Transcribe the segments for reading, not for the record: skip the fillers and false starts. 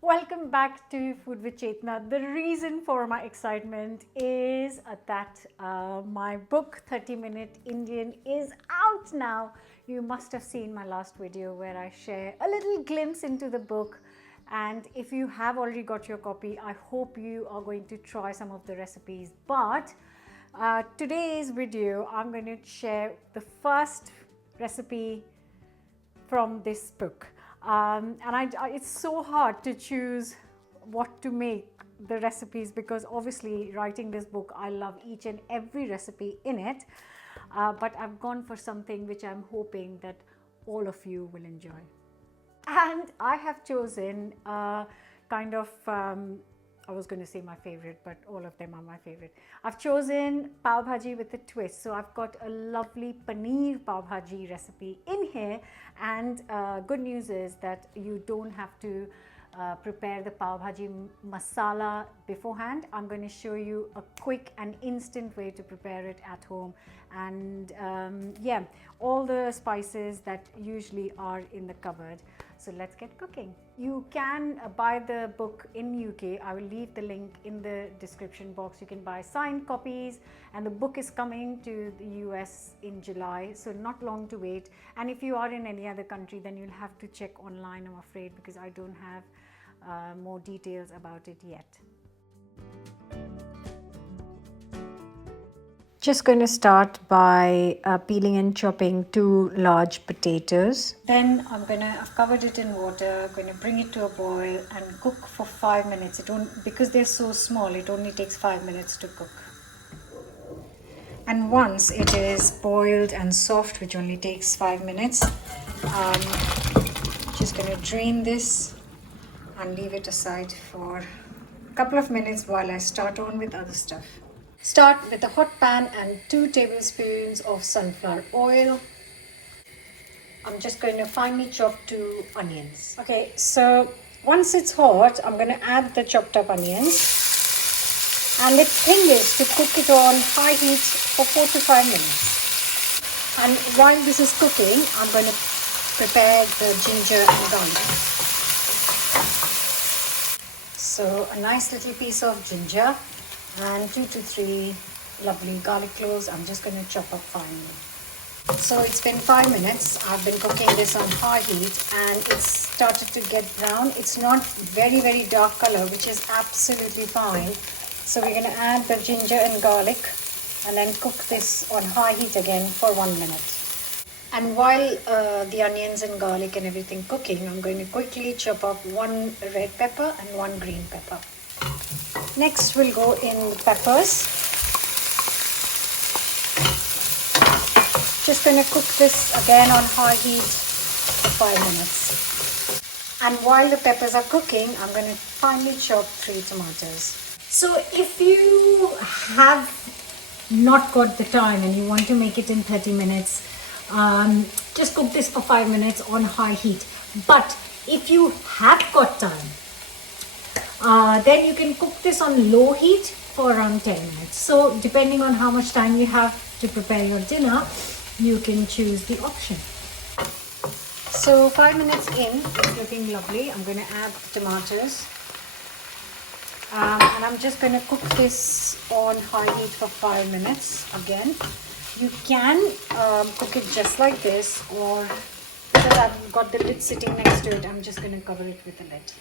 Welcome back to Food with Chetna. The reason for my excitement is that my book 30-Minute Indian is out now. You must have seen my last video where I share a little glimpse into the book, and if you have already got your copy, I hope you are going to try some of the recipes. But today's video, I'm going to share the first recipe from this book. It's so hard to choose what to make the recipes, because obviously writing this book I love each and every recipe in it, but I've gone for something which I'm hoping that all of you will enjoy. And I have chosen I was going to say my favorite, but all of them are my favorite. I've chosen pav bhaji with a twist. So I've got a lovely paneer pav bhaji recipe in here. And good news is that you don't have to prepare the pav bhaji masala beforehand. I'm going to show you a quick and instant way to prepare it at home. And yeah, all the spices that usually are in the cupboard. So let's get cooking. You can buy the book in UK. I will leave the link in the description box. You can buy signed copies, and the book is coming to the US in July, so not long to wait. And if you are in any other country, then you'll have to check online, I'm afraid, because I don't have more details about it yet. Just going to start by peeling and chopping 2 large potatoes. Then I've covered it in water. I'm going to bring it to a boil and cook for 5 minutes. Because they're so small, it only takes 5 minutes to cook. And once it is boiled and soft, which only takes 5 minutes, just going to drain this and leave it aside for a couple of minutes while I start on with other stuff. Start with a hot pan and 2 tablespoons of sunflower oil. I'm just going to finely chop 2 onions. Okay, so once it's hot, I'm going to add the chopped up onions. And the thing is to cook it on high heat for 4 to 5 minutes. And while this is cooking, I'm going to prepare the ginger and garlic. So a nice little piece of ginger and 2 to 3 lovely garlic cloves. I'm just going to chop up finely. So it's been 5 minutes. I've been cooking this on high heat and it's started to get brown. It's not very, very dark color, which is absolutely fine. So we're going to add the ginger and garlic and then cook this on high heat again for 1 minute. And while the onions and garlic and everything cooking, I'm going to quickly chop up 1 red pepper and 1 green pepper. Next we'll go in peppers. Just going to cook this again on high heat for 5 minutes. And while the peppers are cooking, I'm going to finely chop 3 tomatoes. So if you have not got the time and you want to make it in 30 minutes, just cook this for 5 minutes on high heat. But if you have got time, then you can cook this on low heat for around 10 minutes. So depending on how much time you have to prepare your dinner, you can choose the option. So 5 minutes in, it's looking lovely. I'm going to add tomatoes. And I'm just going to cook this on high heat for 5 minutes again. You can cook it just like this, or because I've got the lid sitting next to it, I'm just going to cover it with a lid.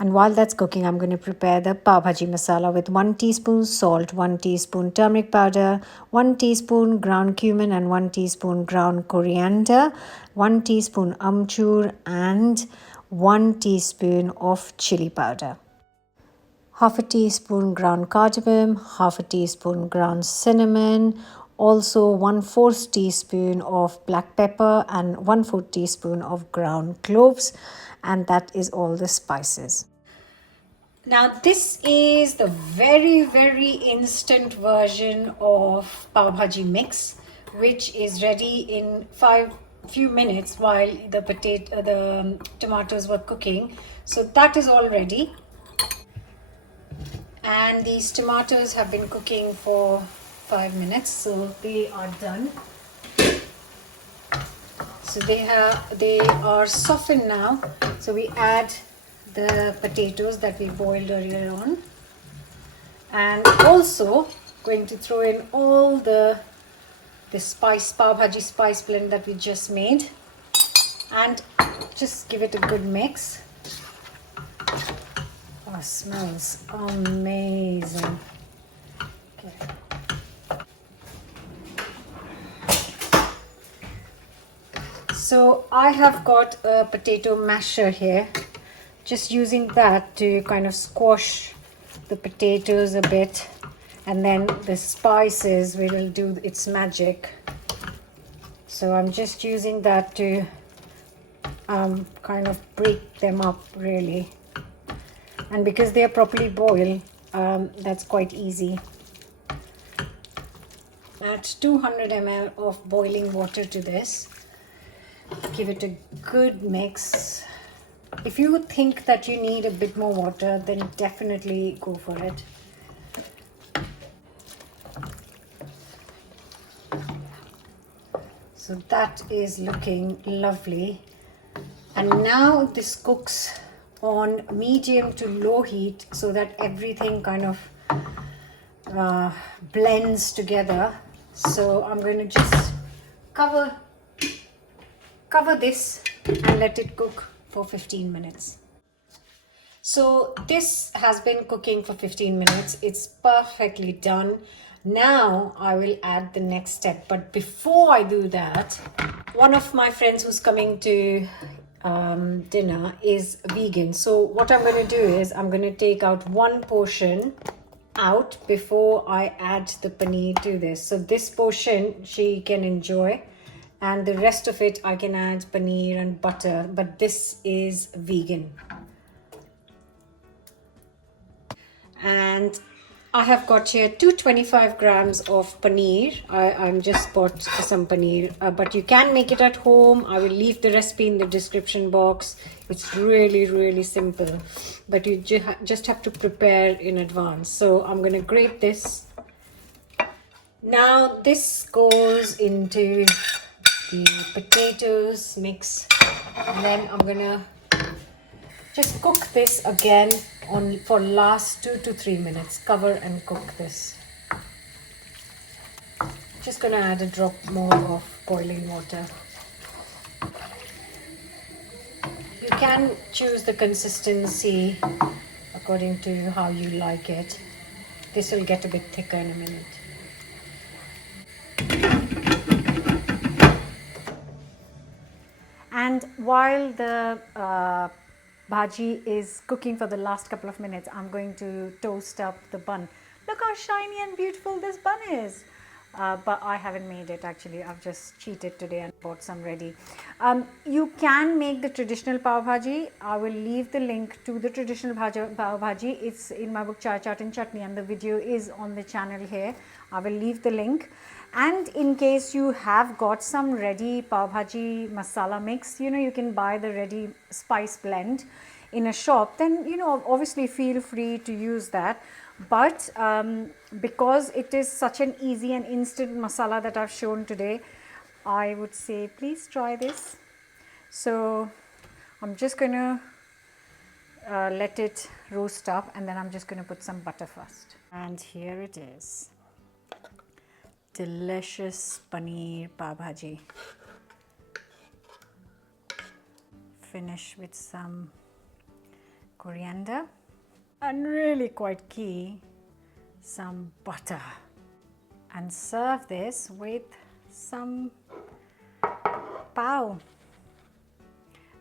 And while that's cooking, I'm going to prepare the pav bhaji masala with 1 teaspoon salt, 1 teaspoon turmeric powder, 1 teaspoon ground cumin and 1 teaspoon ground coriander, 1 teaspoon amchur and 1 teaspoon of chili powder. Half a teaspoon ground cardamom, half a teaspoon ground cinnamon, also 1/4 teaspoon of black pepper and 1/4 teaspoon of ground cloves, and that is all the spices. Now this is the very, very instant version of pav bhaji mix, which is ready in few minutes while the tomatoes were cooking. So that is all ready. And these tomatoes have been cooking for 5 minutes, so they are done. So they are softened now. So we add the potatoes that we boiled earlier on, and also going to throw in all the spice, pav bhaji spice blend that we just made, and just give it a good mix. Oh, it smells amazing. Okay. So I have got a potato masher here, just using that to kind of squash the potatoes a bit, and then the spices will do its magic. So I'm just using that to kind of break them up really, and because they are properly boiled, that's quite easy. Add 200 ml of boiling water to this. Give it a good mix. If you think that you need a bit more water, then definitely go for it. So that is looking lovely. And now this cooks on medium to low heat so that everything kind of blends together. So I'm going to just cover this and let it cook for 15 minutes. So this has been cooking for 15 minutes. It's perfectly done. Now I will add the next step. But before I do that, one of my friends who's coming to dinner is vegan. So what I'm going to do is I'm going to take out one portion out before I add the paneer to this. So this portion she can enjoy, and the rest of it I can add paneer and butter, but this is vegan. And I have got here 225 grams of paneer. I'm just bought some paneer, but you can make it at home. I will leave the recipe in the description box. It's really simple, but you just have to prepare in advance. So I'm going to grate this. Now this goes into the potatoes mix, and then I'm going to just cook this again for last 2 to 3 minutes. Cover and cook this. Just gonna add a drop more of boiling water. You can choose the consistency according to how you like it. This will get a bit thicker in a minute. And while the bhaji is cooking for the last couple of minutes, I'm going to toast up the bun. Look how shiny and beautiful this bun is. But I haven't made it actually. I've just cheated today and bought some ready. You can make the traditional pav bhaji. I will leave the link to the traditional pav bhaji. It's in my book Chaat Chutney, and the video is on the channel here. I will leave the link. And in case you have got some ready pav bhaji masala mix, you can buy the ready spice blend in a shop, then obviously feel free to use that. But because it is such an easy and instant masala that I've shown today, I would say please try this. So I'm just going to let it roast up, and then I'm just going to put some butter first. And here it is. Delicious paneer pav bhaji. Finish with some coriander, and really quite key, some butter, and serve this with some pav.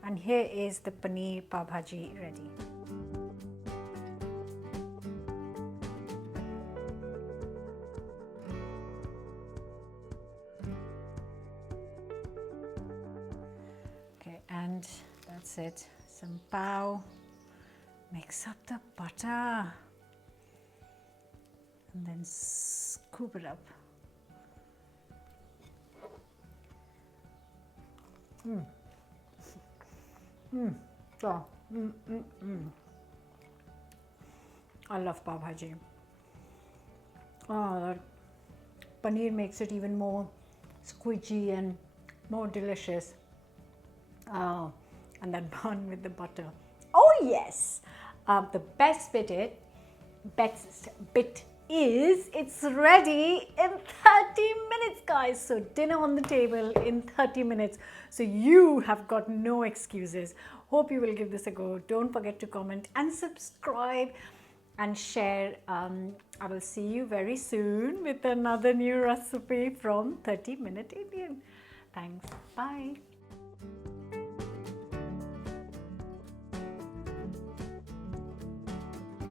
And here is the paneer pav bhaji ready. And that's it. Some pav. Mix up the butter and then scoop it up. I love pav bhaji. Oh, that paneer makes it even more squidgy and more delicious. Oh, and that bun with the butter. Oh yes, the best bit is it's ready in 30 minutes, guys. So dinner on the table in 30 minutes. So you have got no excuses. Hope you will give this a go. Don't forget to comment and subscribe and share. I will see you very soon with another new recipe from 30 Minute Indian. Thanks. Bye.